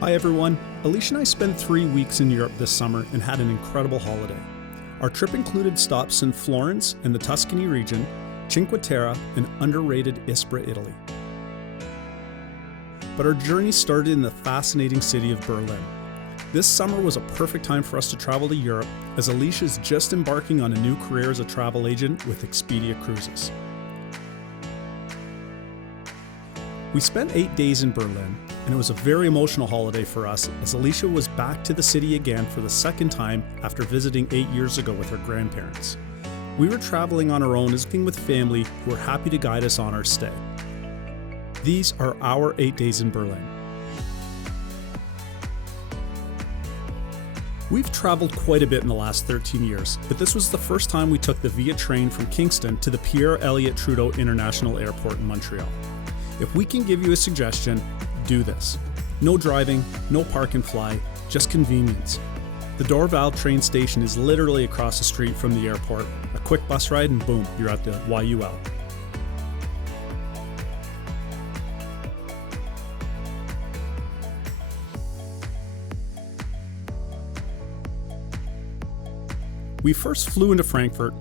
Hi everyone, Alicia and I spent 3 weeks in Europe this summer and had an incredible holiday. Our trip included stops in Florence and the Tuscany region, Cinque Terre, and underrated Ispra, Italy. But our journey started in the fascinating city of Berlin. This summer was a perfect time for us to travel to Europe, as Alicia is just embarking on a new career as a travel agent with Expedia Cruises. We spent 8 days in Berlin, and it was a very emotional holiday for us as Alicia was back to the city again for the second time after visiting 8 years ago with her grandparents. We were traveling on our own as being with family who were happy to guide us on our stay. These are our 8 days in Berlin. We've traveled quite a bit in the last 13 years, but this was the first time we took the Via train from Kingston to the Pierre Elliott Trudeau International Airport in Montreal. If we can give you a suggestion, do this. No driving, no park and fly, just convenience. The Dorval train station is literally across the street from the airport. A quick bus ride and boom, you're at the YUL. We first flew into Frankfurt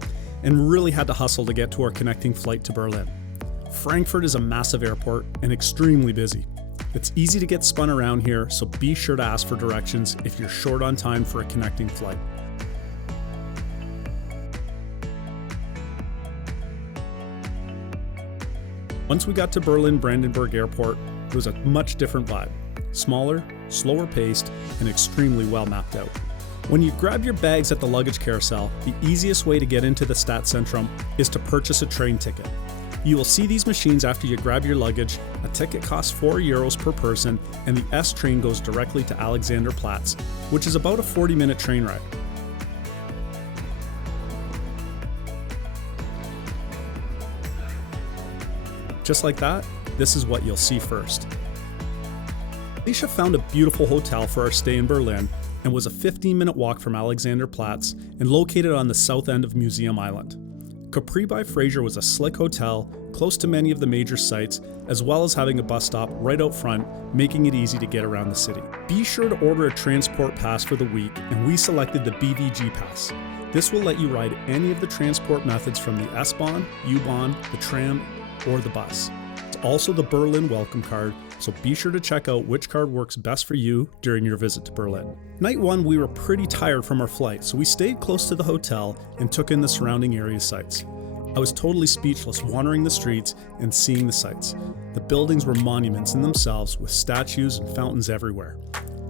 and really had to hustle to get to our connecting flight to Berlin. Frankfurt is a massive airport and extremely busy. It's easy to get spun around here, so be sure to ask for directions if you're short on time for a connecting flight. Once we got to Berlin Brandenburg Airport, it was a much different vibe. Smaller, slower paced, and extremely well mapped out. When you grab your bags at the luggage carousel, the easiest way to get into the Stadtzentrum is to purchase a train ticket. You will see these machines after you grab your luggage. A ticket costs €4 per person, and the S train goes directly to Alexanderplatz, which is about a 40-minute train ride. Just like that, this is what you'll see first. Alicia found a beautiful hotel for our stay in Berlin and was a 15-minute walk from Alexanderplatz and located on the south end of Museum Island. Capri by Fraser was a slick hotel, close to many of the major sites, as well as having a bus stop right out front, making it easy to get around the city. Be sure to order a transport pass for the week, and we selected the BVG pass. This will let you ride any of the transport methods from the S-Bahn, U-Bahn, the tram, or the bus. It's also the Berlin welcome card, so be sure to check out which card works best for you during your visit to Berlin. Night one, we were pretty tired from our flight, so we stayed close to the hotel and took in the surrounding area sites. I was totally speechless wandering the streets and seeing the sights. The buildings were monuments in themselves with statues and fountains everywhere.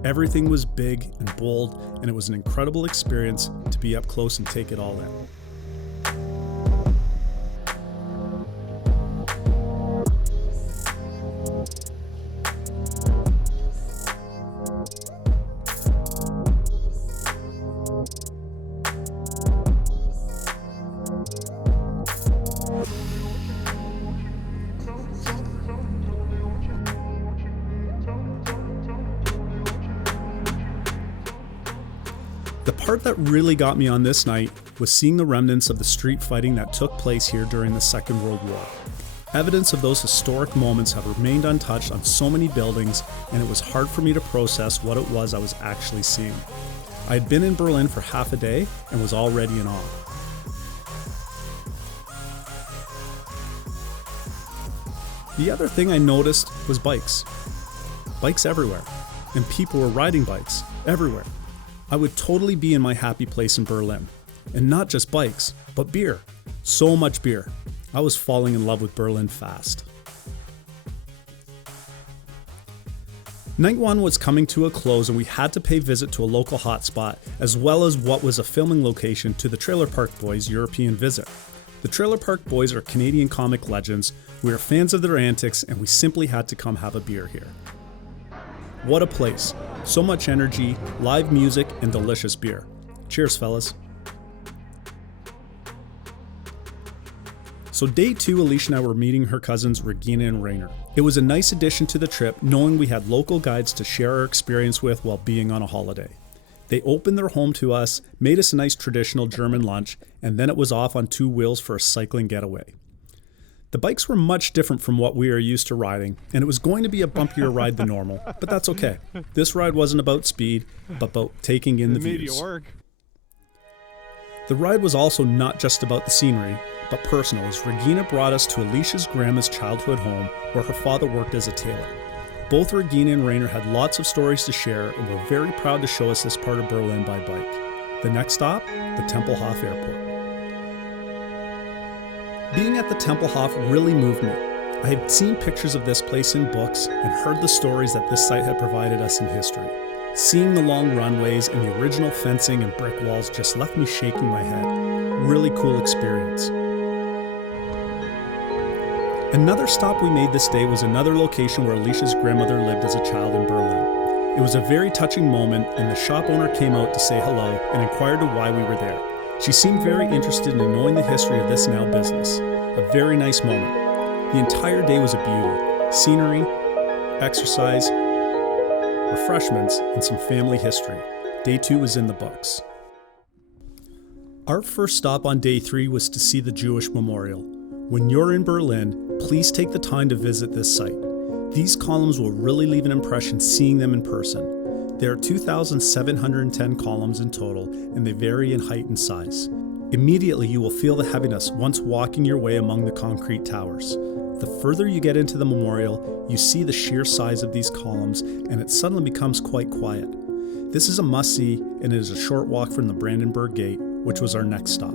Everything was big and bold, and it was an incredible experience to be up close and take it all in. The part that really got me on this night was seeing the remnants of the street fighting that took place here during the Second World War. Evidence of those historic moments have remained untouched on so many buildings, and it was hard for me to process what it was I was actually seeing. I had been in Berlin for half a day and was already in awe. The other thing I noticed was bikes. Bikes everywhere, and people were riding bikes everywhere. I would totally be in my happy place in Berlin. And not just bikes, but beer. So much beer. I was falling in love with Berlin fast. Night one was coming to a close and we had to pay visit to a local hotspot, as well as what was a filming location to the Trailer Park Boys' European visit. The Trailer Park Boys are Canadian comic legends. We are fans of their antics and we simply had to come have a beer here. What a place. So much energy, live music, and delicious beer. Cheers, fellas. So day 2, Alicia and I were meeting her cousins Regina and Rainer. It was a nice addition to the trip, knowing we had local guides to share our experience with while being on a holiday. They opened their home to us, made us a nice traditional German lunch, and then it was off on 2 wheels for a cycling getaway. The bikes were much different from what we are used to riding, and it was going to be a bumpier ride than normal, but that's okay. This ride wasn't about speed, but about taking in the views. The ride was also not just about the scenery, but personal, as Regina brought us to Alicia's grandma's childhood home, where her father worked as a tailor. Both Regina and Rainer had lots of stories to share, and were very proud to show us this part of Berlin by bike. The next stop, the Tempelhof Airport. Being at the Tempelhof really moved me. I had seen pictures of this place in books and heard the stories that this site had provided us in history. Seeing the long runways and the original fencing and brick walls just left me shaking my head. Really cool experience. Another stop we made this day was another location where Alicia's grandmother lived as a child in Berlin. It was a very touching moment, and the shop owner came out to say hello and inquired to why we were there. She seemed very interested in knowing the history of this now business. A very nice moment. The entire day was a beauty. Scenery, exercise, refreshments, and some family history. Day 2 was in the books. Our first stop on day 3 was to see the Jewish Memorial. When you're in Berlin, please take the time to visit this site. These columns will really leave an impression seeing them in person. There are 2,710 columns in total, and they vary in height and size. Immediately you will feel the heaviness once walking your way among the concrete towers. The further you get into the memorial, you see the sheer size of these columns, and it suddenly becomes quite quiet. This is a must-see, and it is a short walk from the Brandenburg Gate, which was our next stop.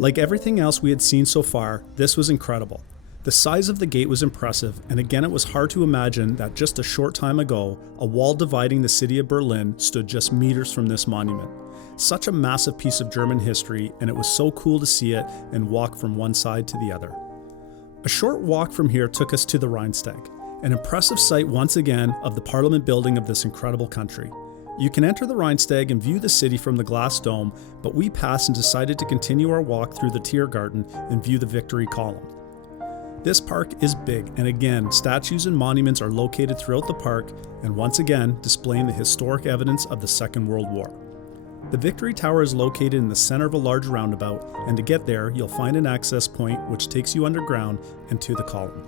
Like everything else we had seen so far, this was incredible. The size of the gate was impressive, and again it was hard to imagine that just a short time ago, a wall dividing the city of Berlin stood just meters from this monument. Such a massive piece of German history, and it was so cool to see it and walk from one side to the other. A short walk from here took us to the Reichstag, an impressive sight once again of the parliament building of this incredible country. You can enter the Reichstag and view the city from the glass dome, but we passed and decided to continue our walk through the Tiergarten and view the Victory Column. This park is big, and again, statues and monuments are located throughout the park, and once again, displaying the historic evidence of the Second World War. The Victory Tower is located in the center of a large roundabout, and to get there, you'll find an access point which takes you underground and to the column.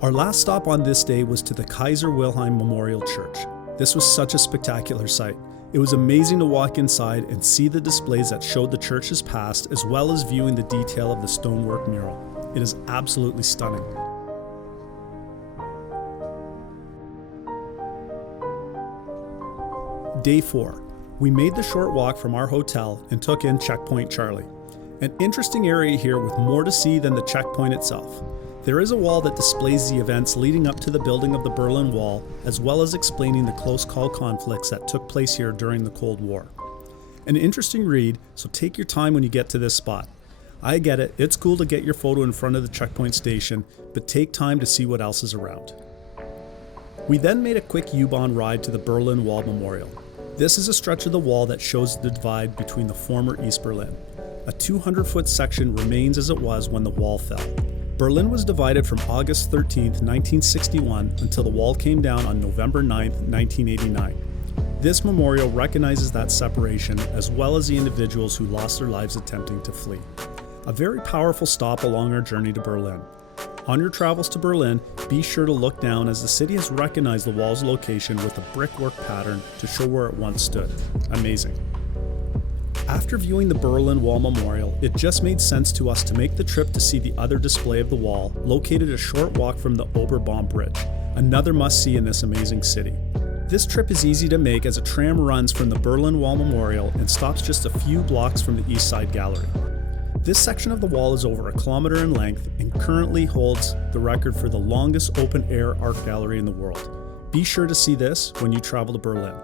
Our last stop on this day was to the Kaiser Wilhelm Memorial Church. This was such a spectacular sight. It was amazing to walk inside and see the displays that showed the church's past, as well as viewing the detail of the stonework mural. It is absolutely stunning. Day 4. We made the short walk from our hotel and took in Checkpoint Charlie. An interesting area here with more to see than the checkpoint itself. There is a wall that displays the events leading up to the building of the Berlin Wall, as well as explaining the close call conflicts that took place here during the Cold War. An interesting read, so take your time when you get to this spot. I get it, it's cool to get your photo in front of the checkpoint station, but take time to see what else is around. We then made a quick U-Bahn ride to the Berlin Wall Memorial. This is a stretch of the wall that shows the divide between the former East Berlin. A 200-foot section remains as it was when the wall fell. Berlin was divided from August 13, 1961 until the wall came down on November 9, 1989. This memorial recognizes that separation as well as the individuals who lost their lives attempting to flee. A very powerful stop along our journey to Berlin. On your travels to Berlin, be sure to look down as the city has recognized the wall's location with a brickwork pattern to show where it once stood. Amazing. After viewing the Berlin Wall Memorial, it just made sense to us to make the trip to see the other display of the wall, located a short walk from the Oberbaum Bridge, another must-see in this amazing city. This trip is easy to make as a tram runs from the Berlin Wall Memorial and stops just a few blocks from the East Side Gallery. This section of the wall is over 1 kilometer in length and currently holds the record for the longest open-air art gallery in the world. Be sure to see this when you travel to Berlin.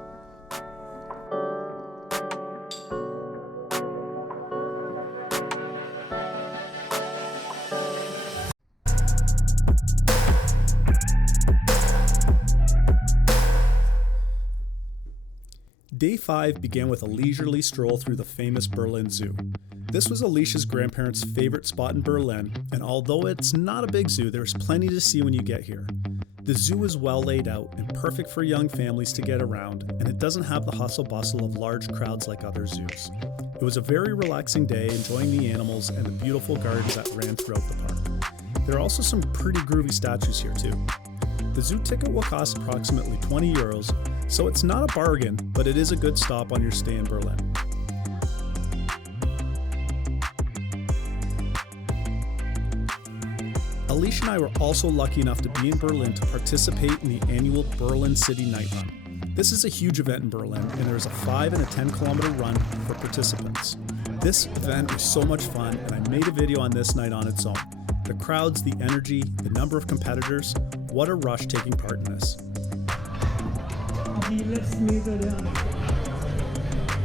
Day 5 began with a leisurely stroll through the famous Berlin Zoo. This was Alicia's grandparents' favorite spot in Berlin, and although it's not a big zoo, there's plenty to see when you get here. The zoo is well laid out and perfect for young families to get around, and it doesn't have the hustle bustle of large crowds like other zoos. It was a very relaxing day, enjoying the animals and the beautiful gardens that ran throughout the park. There are also some pretty groovy statues here too. The zoo ticket will cost approximately €20, so it's not a bargain, but it is a good stop on your stay in Berlin. Alicia and I were also lucky enough to be in Berlin to participate in the annual Berlin City Night Run. This is a huge event in Berlin, and there's a 5 and a 10-kilometer run for participants. This event was so much fun, and I made a video on this night on its own. The crowds, the energy, the number of competitors, what a rush taking part in this.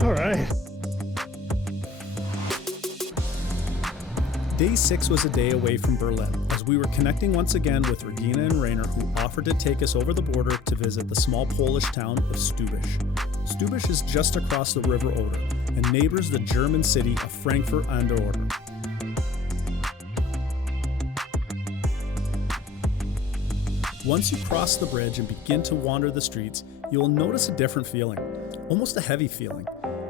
All right. Day 6 was a day away from Berlin, as we were connecting once again with Regina and Rainer, who offered to take us over the border to visit the small Polish town of Stubisz. Stubisz is just across the River Oder and neighbors the German city of Frankfurt an der Oder. Once you cross the bridge and begin to wander the streets, you will notice a different feeling, almost a heavy feeling.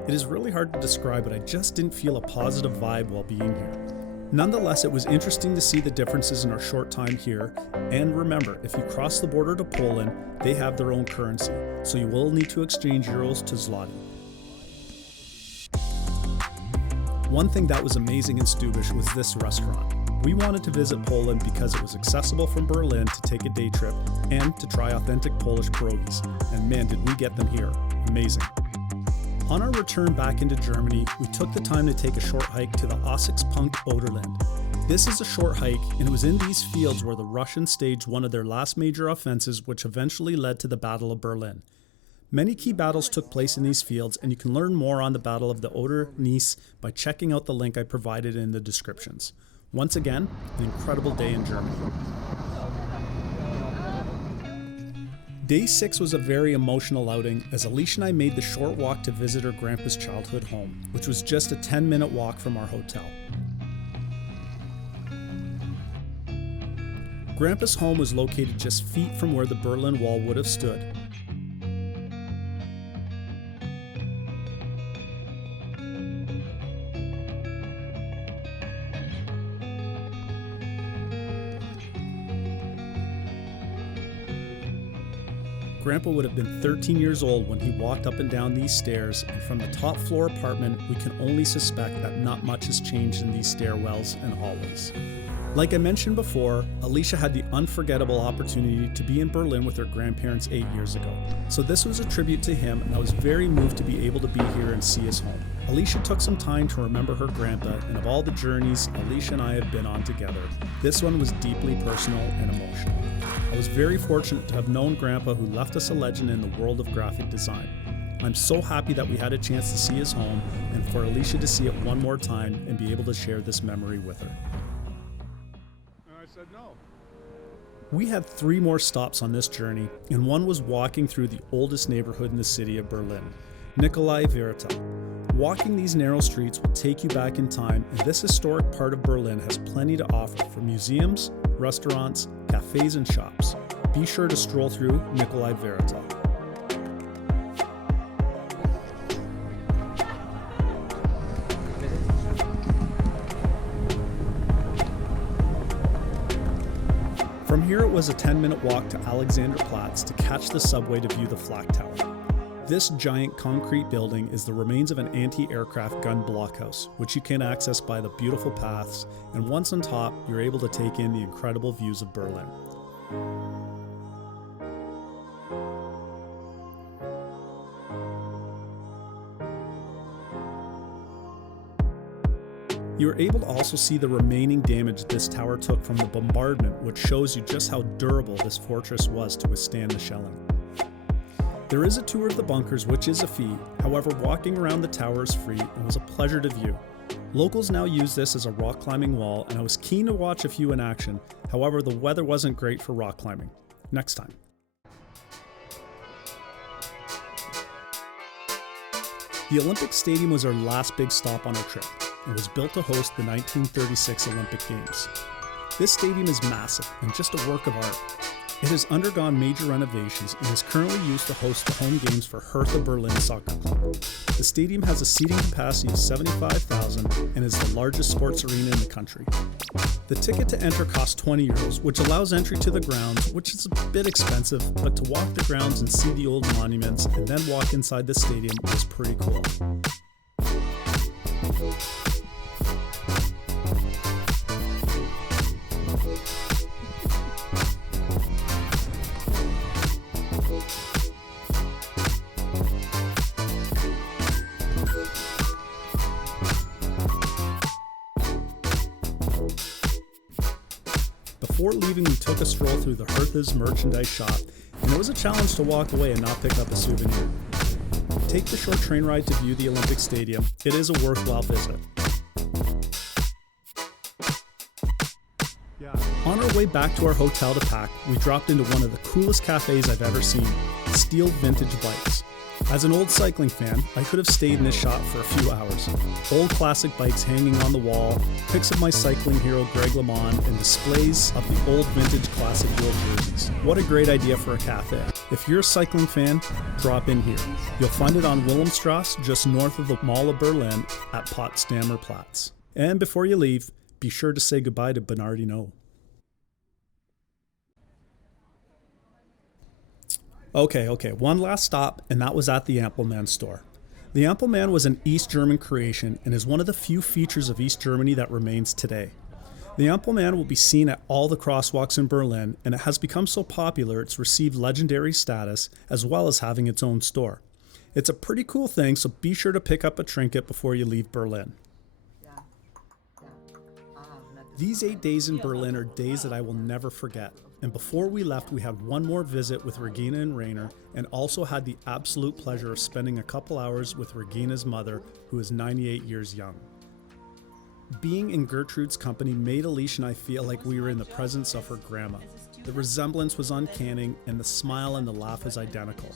It is really hard to describe, but I just didn't feel a positive vibe while being here. Nonetheless, it was interesting to see the differences in our short time here, and remember, if you cross the border to Poland, they have their own currency, so you will need to exchange euros to zloty. One thing that was amazing in Stubisz was this restaurant. We wanted to visit Poland because it was accessible from Berlin to take a day trip and to try authentic Polish pierogies, and man did we get them here, amazing. On our return back into Germany, we took the time to take a short hike to the Aussichtspunkt Oderland. This is a short hike, and it was in these fields where the Russians staged one of their last major offensives, which eventually led to the Battle of Berlin. Many key battles took place in these fields, and you can learn more on the Battle of the Oder-Neisse by checking out the link I provided in the descriptions. Once again, an incredible day in Germany. Day 6 was a very emotional outing as Alicia and I made the short walk to visit her grandpa's childhood home, which was just a 10-minute walk from our hotel. Grandpa's home was located just feet from where the Berlin Wall would have stood. Grandpa would have been 13 years old when he walked up and down these stairs, and from the top floor apartment, we can only suspect that not much has changed in these stairwells and hallways. Like I mentioned before, Alicia had the unforgettable opportunity to be in Berlin with her grandparents 8 years ago. So this was a tribute to him, and I was very moved to be able to be here and see his home. Alicia took some time to remember her grandpa, and of all the journeys Alicia and I have been on together, this one was deeply personal and emotional. I was very fortunate to have known Grandpa, who left us a legend in the world of graphic design. I'm so happy that we had a chance to see his home and for Alicia to see it one more time and be able to share this memory with her. And I said no. We had 3 more stops on this journey, and one was walking through the oldest neighborhood in the city of Berlin, Nikolai Viertel. Walking these narrow streets will take you back in time, and this historic part of Berlin has plenty to offer from museums, restaurants, cafes, and shops. Be sure to stroll through Nikolai Viertel. From here, it was a 10-minute walk to Alexanderplatz to catch the subway to view the Flak Tower. This giant concrete building is the remains of an anti-aircraft gun blockhouse, which you can access by the beautiful paths, and once on top, you're able to take in the incredible views of Berlin. You are able to also see the remaining damage this tower took from the bombardment, which shows you just how durable this fortress was to withstand the shelling. There is a tour of the bunkers, which is a fee. However, walking around the tower is free and was a pleasure to view. Locals now use this as a rock climbing wall, and I was keen to watch a few in action. However, the weather wasn't great for rock climbing. Next time. The Olympic Stadium was our last big stop on our trip and was built to host the 1936 Olympic Games. This stadium is massive and just a work of art. It has undergone major renovations and is currently used to host the home games for Hertha Berlin Soccer Club. The stadium has a seating capacity of 75,000 and is the largest sports arena in the country. The ticket to enter costs €20, which allows entry to the grounds, which is a bit expensive, but to walk the grounds and see the old monuments and then walk inside the stadium was pretty cool. Before leaving, we took a stroll through the Hertha's merchandise shop, and it was a challenge to walk away and not pick up a souvenir. Take the short train ride to view the Olympic Stadium. It is a worthwhile visit. On our way back to our hotel to pack, we dropped into one of the coolest cafes I've ever seen, Steel Vintage Bikes. As an old cycling fan, I could have stayed in this shop for a few hours. Old classic bikes hanging on the wall, pics of my cycling hero Greg LeMond, and displays of the old vintage classic wheel jerseys. What a great idea for a cafe. If you're a cycling fan, drop in here. You'll find it on Wilhelmstrasse, just north of the Mall of Berlin at Potsdamer Platz. And before you leave, be sure to say goodbye to Bernardino. Okay, one last stop, and that was at the Ampelmann store. The Ampelmann was an East German creation and is one of the few features of East Germany that remains today. The Ampelmann will be seen at all the crosswalks in Berlin, and it has become so popular it's received legendary status as well as having its own store. It's a pretty cool thing, so be sure to pick up a trinket before you leave Berlin. These 8 days in Berlin are days that I will never forget. And before we left, we had one more visit with Regina and Rainer, and also had the absolute pleasure of spending a couple hours with Regina's mother, who is 98 years young. Being in Gertrude's company made Alicia and I feel like we were in the presence of her grandma. The resemblance was uncanny, and the smile and the laugh was identical.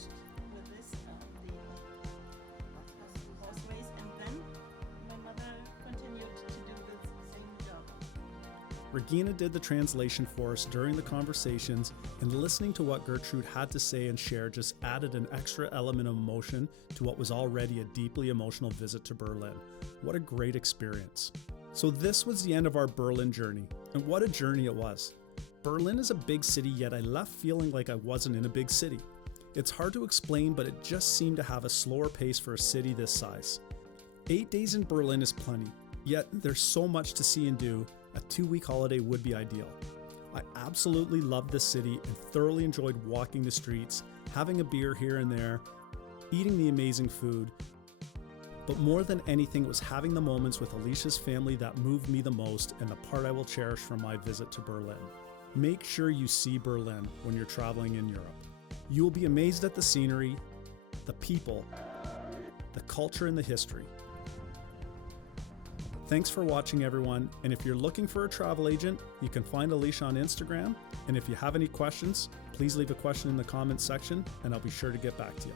Regina did the translation for us during the conversations, and listening to what Gertrude had to say and share just added an extra element of emotion to what was already a deeply emotional visit to Berlin. What a great experience. So this was the end of our Berlin journey, and what a journey it was. Berlin is a big city, yet I left feeling like I wasn't in a big city. It's hard to explain, but it just seemed to have a slower pace for a city this size. 8 days in Berlin is plenty, yet there's so much to see and do. A 2-week holiday would be ideal. I absolutely loved this city and thoroughly enjoyed walking the streets, having a beer here and there, eating the amazing food. But more than anything, it was having the moments with Alicia's family that moved me the most and the part I will cherish from my visit to Berlin. Make sure you see Berlin when you're traveling in Europe. You will be amazed at the scenery, the people, the culture, and the history. Thanks for watching, everyone, and if you're looking for a travel agent, you can find Alicia on Instagram, and if you have any questions, please leave a question in the comments section, and I'll be sure to get back to you.